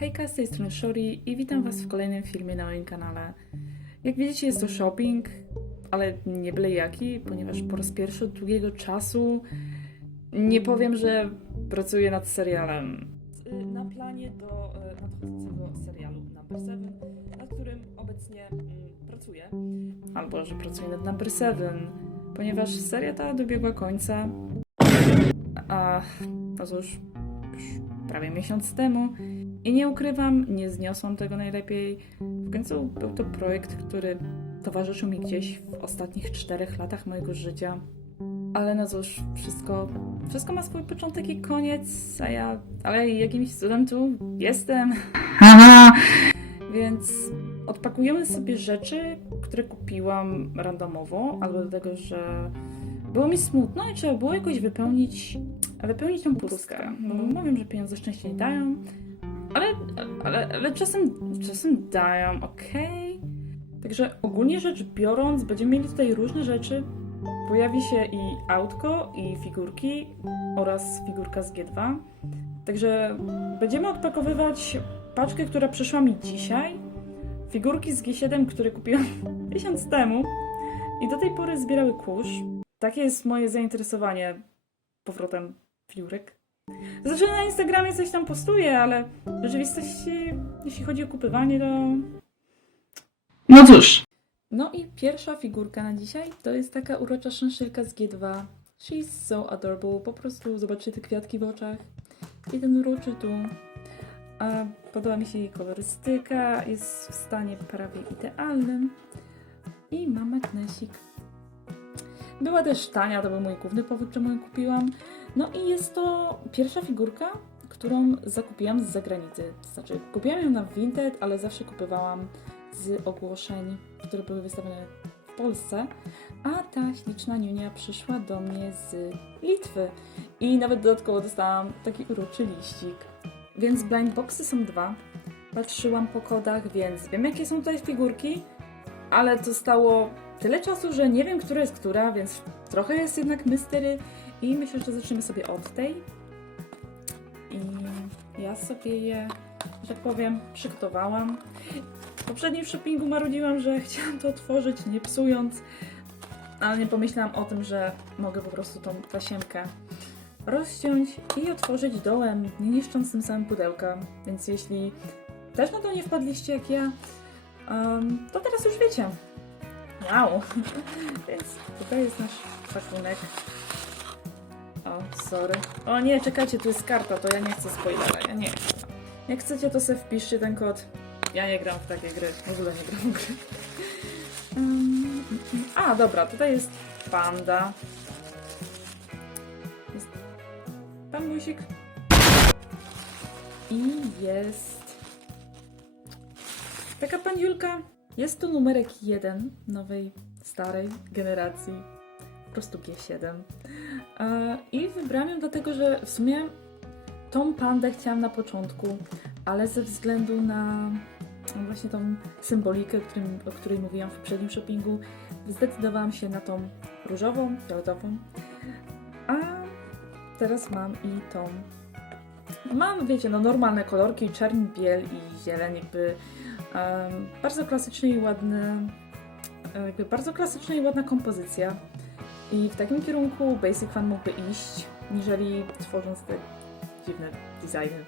Hejka, z tej strony Shori i witam Was w kolejnym filmie na moim kanale. Jak widzicie, jest to shopping, ale nie byle jaki, ponieważ po raz pierwszy od długiego czasu nie powiem, że pracuję nad serialem. Na planie do nadchodzącego serialu Number 7, nad którym obecnie pracuję. Albo, że pracuję nad Number 7, ponieważ seria ta dobiegła końca. A to już prawie miesiąc temu. I nie ukrywam, nie zniosłam tego najlepiej. W końcu był to projekt, który towarzyszył mi gdzieś w ostatnich 4 latach mojego życia. Ale no cóż, wszystko ma swój początek i koniec, ale jakimś cudem tu jestem. Haha! Więc odpakujemy sobie rzeczy, które kupiłam randomowo, albo dlatego, że było mi smutno i trzeba było jakoś wypełnić tą pustkę. Bo mówią, że pieniądze szczęście nie dają. Ale czasem dają, okej? Także ogólnie rzecz biorąc, będziemy mieli tutaj różne rzeczy. Pojawi się i autko, i figurki oraz figurka z G2. Także będziemy odpakowywać paczkę, która przyszła mi dzisiaj. Figurki z G7, które kupiłam miesiąc temu i do tej pory zbierały kurz. Takie jest moje zainteresowanie powrotem figurek. Znaczy na Instagramie coś tam postuję, ale w rzeczywistości, jeśli chodzi o kupywanie, to... No cóż. No i pierwsza figurka na dzisiaj to jest taka urocza szynszylka z G2. She's so adorable. Po prostu zobaczcie te kwiatki w oczach. I ten uroczy tu. Podoba mi się jej kolorystyka. Jest w stanie prawie idealnym. I ma magnesik. Była też tania, to był mój główny powód, czemu ją kupiłam. No i jest to pierwsza figurka, którą zakupiłam z zagranicy. To znaczy, kupiłam ją na Vinted, ale zawsze kupowałam z ogłoszeń, które były wystawione w Polsce. A ta śliczna niunia przyszła do mnie z Litwy. I nawet dodatkowo dostałam taki uroczy liścik. Więc blind boxy są 2. Patrzyłam po kodach, więc wiem, jakie są tutaj figurki. Ale zostało tyle czasu, że nie wiem, która jest która, więc trochę jest jednak mystery. I myślę, że zaczniemy sobie od tej. I ja sobie je, że tak powiem, przygotowałam. W poprzednim shoppingu marudziłam, że chciałam to otworzyć, nie psując. Ale nie pomyślałam o tym, że mogę po prostu tą tasiemkę rozciąć i otworzyć dołem, nie niszcząc tym samym pudełka. Więc jeśli też na to nie wpadliście jak ja, to teraz już wiecie. Wow! Więc tutaj jest nasz pakunek. O, sorry. O nie, czekajcie, tu jest karta, to ja nie chcę spoilera, ja nie chcę. Jak chcecie, to sobie wpiszcie ten kod. Ja nie gram w takie gry, w ogóle nie gram w gry. Dobra, tutaj jest panda. Jest pan Musik. I jest taka pandziulka. Jest to numerek 1 nowej, starej generacji. Po prostu G7. I wybrałam ją dlatego, że w sumie tą pandę chciałam na początku, ale ze względu na właśnie tą symbolikę, o której mówiłam w poprzednim shoppingu, zdecydowałam się na tą różową, fioletową. A teraz mam i tą. Mam, wiecie, no normalne kolorki, czerń, biel i zieleń, jakby bardzo klasyczny i ładny, bardzo klasyczna i ładna kompozycja. I w takim kierunku Basic Fan mógłby iść, niżeli tworząc te dziwne designy.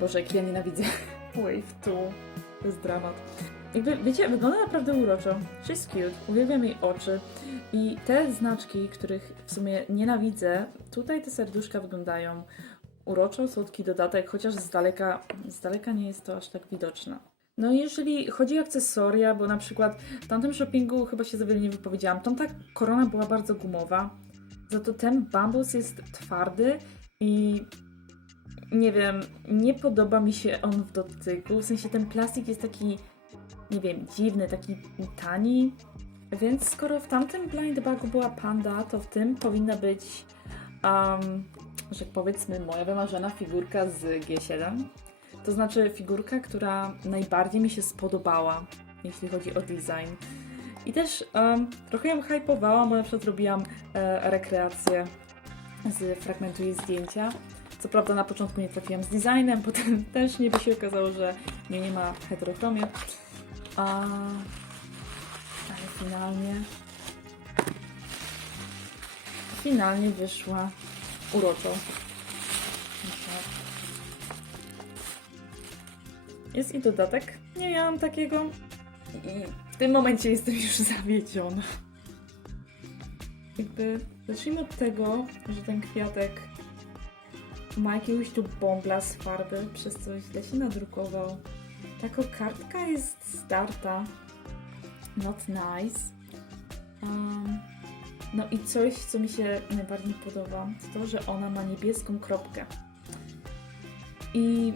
Boże, jak ja nienawidzę Wave 2. To jest dramat. Jakby, wiecie, wygląda naprawdę uroczo. She's cute, uwielbiam jej oczy. I te znaczki, których w sumie nienawidzę, tutaj te serduszka wyglądają uroczo, słodki dodatek, chociaż z daleka nie jest to aż tak widoczne. No i jeżeli chodzi o akcesoria, bo na przykład w tamtym shoppingu chyba się za wiele nie wypowiedziałam, tamta korona była bardzo gumowa, za to ten bambus jest twardy i nie wiem, nie podoba mi się on w dotyku, w sensie ten plastik jest taki, nie wiem, dziwny, taki tani, więc skoro w tamtym blind bagu była panda, to w tym powinna być, że powiedzmy, moja wymarzona figurka z G7. To znaczy figurka, która najbardziej mi się spodobała, jeśli chodzi o design. I też trochę ją hypowałam, bo na przykład robiłam rekreację z fragmentu jej zdjęcia. Co prawda na początku nie trafiłam z designem, potem też niby się okazało, że nie ma heterochromie. Ale finalnie wyszła uroczo. Jest i dodatek. Nie miałam takiego. I w tym momencie jestem już zawiedziona. Jakby zacznijmy od tego, że ten kwiatek ma jakiegoś tu bąbla z farby, przez co źle się nadrukował. Ta kokardka jest zdarta. Not nice. No i coś, co mi się najbardziej podoba, to że ona ma niebieską kropkę. I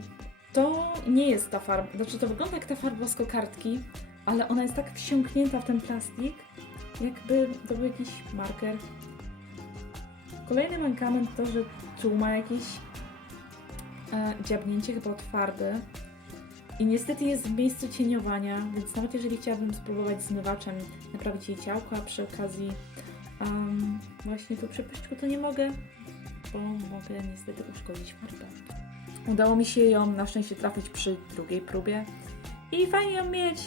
to nie jest ta farba, znaczy to wygląda jak ta farba z kokardki, ale ona jest tak wsiąknięta w ten plastik, jakby to był jakiś marker. Kolejny mankament to, że tu ma jakieś dziabnięcie chyba od farby. I niestety jest w miejscu cieniowania, więc nawet jeżeli chciałabym spróbować zmywaczem naprawić jej ciałko, a przy okazji właśnie tu przepuścić, to nie mogę, bo mogę niestety uszkodzić farbę. Udało mi się ją na szczęście trafić przy drugiej próbie i fajnie ją mieć.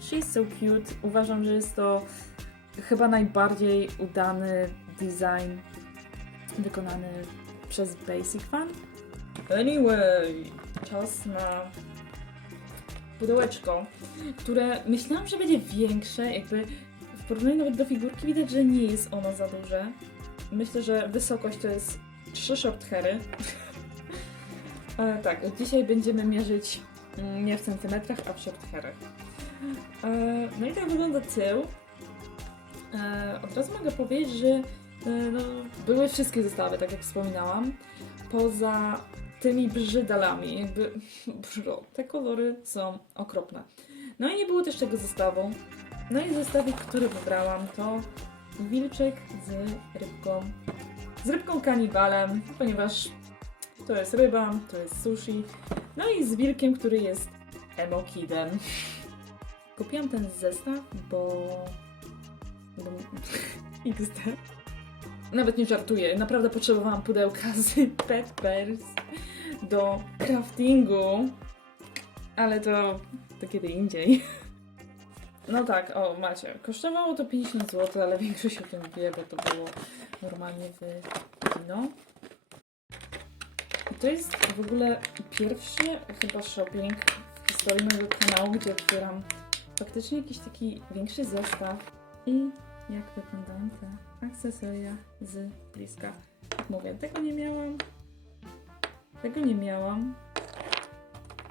She's so cute. Uważam, że jest to chyba najbardziej udany design wykonany przez Basic Fan. Anyway, czas na pudełeczko, które myślałam, że będzie większe, jakby w porównaniu nawet do figurki widać, że nie jest ono za duże. Myślę, że wysokość to jest 3 short hairy. Tak, dzisiaj będziemy mierzyć nie w centymetrach, a w short hairach. No i tak wygląda tył. Od razu mogę powiedzieć, że były wszystkie zestawy, tak jak wspominałam, poza tymi brzydalami, jakby te kolory są okropne. No i nie było też tego zestawu. No i zestawik, który wybrałam, to wilczek z rybką kanibalem, ponieważ to jest ryba, to jest sushi, no i z wilkiem, który jest emo kidem. Kupiłam ten zestaw, bo XD. Nawet nie żartuję, naprawdę potrzebowałam pudełka z Peppers do craftingu, ale to kiedy indziej. No tak, o macie, kosztowało to 50 zł, ale większość o tym wie, bo to było normalnie w kino. I to jest w ogóle pierwszy chyba shopping w historii mojego kanału, gdzie otwieram faktycznie jakiś taki większy zestaw i jak wyglądają te akcesoria z bliska. Mówię, tego nie miałam.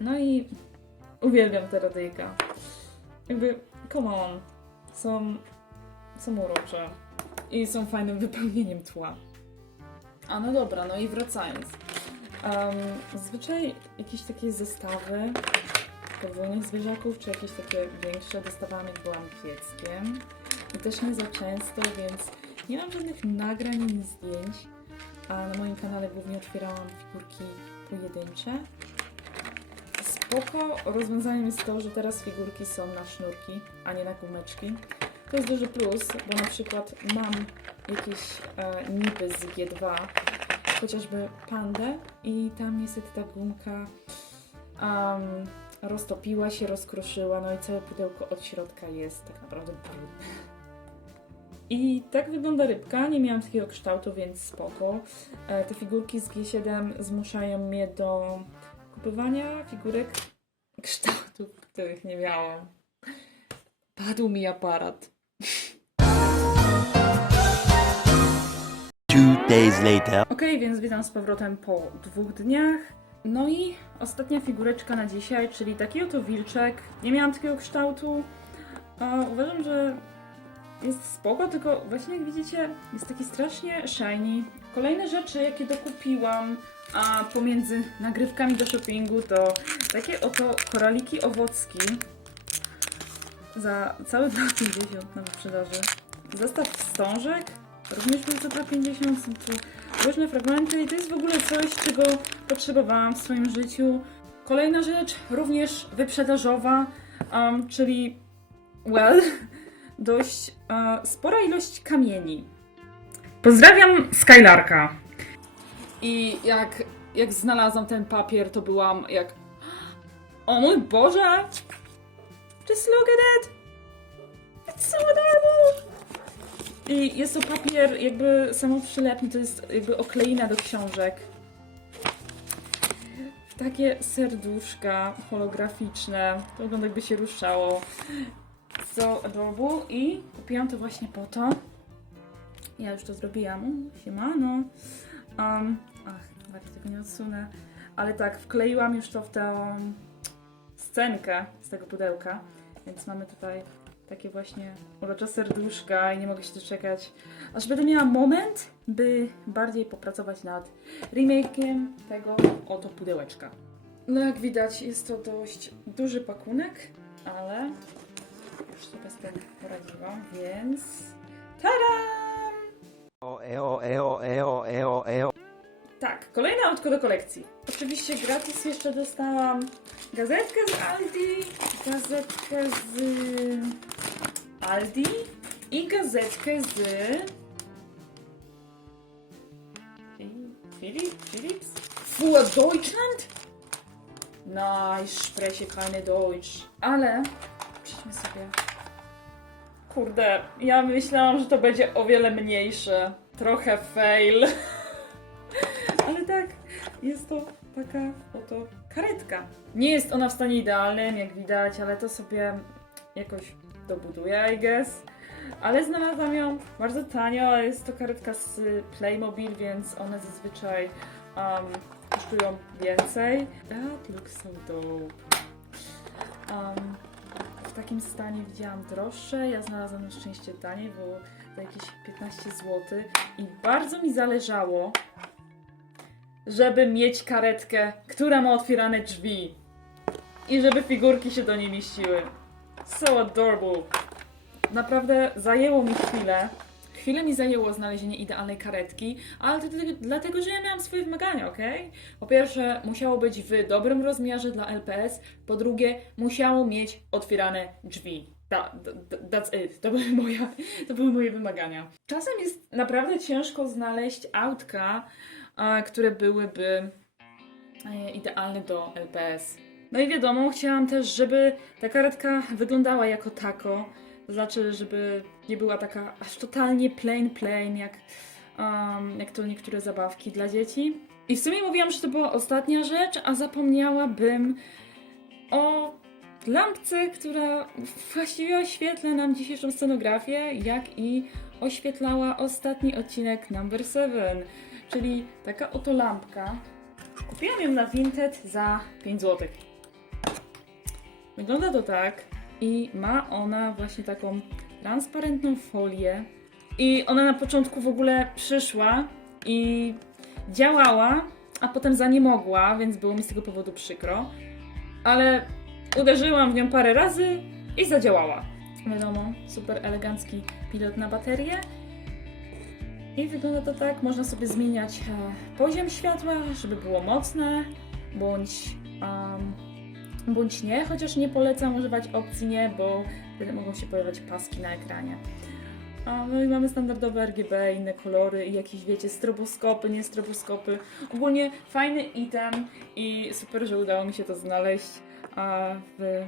No i uwielbiam te radyjka. Jakby, come on, są urocze i są fajnym wypełnieniem tła. A no dobra, no i wracając. Zazwyczaj jakieś takie zestawy podwójnych zwierzaków, czy jakieś takie większe dostawałam, jak byłam dzieckiem. I też nie za często, więc nie mam żadnych nagrań ani zdjęć. A na moim kanale głównie otwierałam figurki pojedyncze. Spoko rozwiązaniem jest to, że teraz figurki są na sznurki, a nie na gumeczki. To jest duży plus, bo na przykład mam jakieś nipy z G2, chociażby pandę i tam niestety ta gumka roztopiła się, rozkruszyła, no i całe pudełko od środka jest tak naprawdę brudne. I tak wygląda rybka, nie miałam takiego kształtu, więc spoko. Te figurki z G7 zmuszają mnie do kupowania figurek kształtów, których nie miałam. Padł mi aparat. 2 days later. Okej, więc witam z powrotem po 2 dniach. No i ostatnia figureczka na dzisiaj, czyli taki oto wilczek. Nie miałam takiego kształtu. Uważam, że jest spoko, tylko właśnie jak widzicie jest taki strasznie shiny. Kolejne rzeczy, jakie dokupiłam pomiędzy nagrywkami do shoppingu, to takie oto koraliki owocki za całe 2,50 na wyprzedaży. Zestaw wstążek również był za 2,50. Są tu różne fragmenty i to jest w ogóle coś, czego potrzebowałam w swoim życiu. Kolejna rzecz, również wyprzedażowa, czyli dość spora ilość kamieni. Pozdrawiam Skylarka. I jak jak znalazłam ten papier, to byłam jak... O mój Boże! Just look at it! It's so adorable! I jest to papier jakby samoprzylepny, to jest jakby okleina do książek. Takie serduszka holograficzne, to wygląda jakby się ruszało. So adorable i kupiłam to właśnie po to. Ja już to zrobiłam, siemano. Tego nie odsunę. Ale tak, wkleiłam już to w tę scenkę z tego pudełka, więc mamy tutaj takie właśnie urocze serduszka i nie mogę się doczekać, aż będę miała moment, by bardziej popracować nad remake'iem tego oto pudełeczka. No jak widać, jest to dość duży pakunek, ale już sobie z tym poradziłam, więc tadam! Tak, kolejne autko do kolekcji. Oczywiście gratis jeszcze dostałam gazetkę z Aldi i gazetkę z Philips? Für Deutschland? Nein, ich spreche keine Deutsch. Ale przejdźmy sobie. Kurde, ja myślałam, że to będzie o wiele mniejsze. Trochę fail. Ale tak, jest to taka oto karetka. Nie jest ona w stanie idealnym, jak widać, ale to sobie jakoś dobuduję, I guess. Ale znalazłam ją bardzo tanio, jest to karetka z Playmobil, więc one zazwyczaj kosztują więcej. That looks so dope. W takim stanie widziałam droższe, ja znalazłam na szczęście taniej, bo za jakieś 15 zł. I bardzo mi zależało, żeby mieć karetkę, która ma otwierane drzwi. I żeby figurki się do niej mieściły. So adorable. Naprawdę zajęło mi chwilę. Chwilę mi zajęło znalezienie idealnej karetki, ale to dlatego, że ja miałam swoje wymagania, ok? Po pierwsze, musiało być w dobrym rozmiarze dla LPS. Po drugie, musiało mieć otwierane drzwi. That's it. To były moje wymagania. Czasem jest naprawdę ciężko znaleźć autka, które byłyby idealne do LPS. No i wiadomo, chciałam też, żeby ta karetka wyglądała jako tako. To znaczy, żeby nie była taka aż totalnie plain, jak to niektóre zabawki dla dzieci. I w sumie mówiłam, że to była ostatnia rzecz, a zapomniałabym o lampce, która właściwie oświetla nam dzisiejszą scenografię, jak i oświetlała ostatni odcinek Number 7. Czyli taka oto lampka. Kupiłam ją na Vinted za 5 zł. Wygląda to tak i ma ona właśnie taką transparentną folię. I ona na początku w ogóle przyszła i działała, a potem zaniemogła, więc było mi z tego powodu przykro. Ale uderzyłam w nią parę razy i zadziałała. Wiadomo, super elegancki pilot na baterię. I wygląda to tak, można sobie zmieniać poziom światła, żeby było mocne, bądź nie, chociaż nie polecam używać opcji nie, bo wtedy mogą się pojawiać paski na ekranie. No i mamy standardowe RGB, inne kolory i jakieś, wiecie, stroboskopy, nie stroboskopy. Ogólnie fajny item i super, że udało mi się to znaleźć w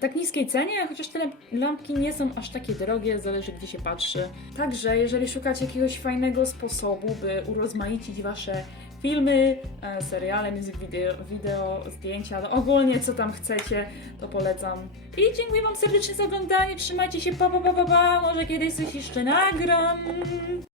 tak niskiej cenie, chociaż te lampki nie są aż takie drogie, zależy gdzie się patrzy. Także jeżeli szukacie jakiegoś fajnego sposobu, by urozmaicić wasze filmy, seriale, music video, zdjęcia, no ogólnie co tam chcecie, to polecam. I dziękuję wam serdecznie za oglądanie, trzymajcie się, pa, może kiedyś coś jeszcze nagram.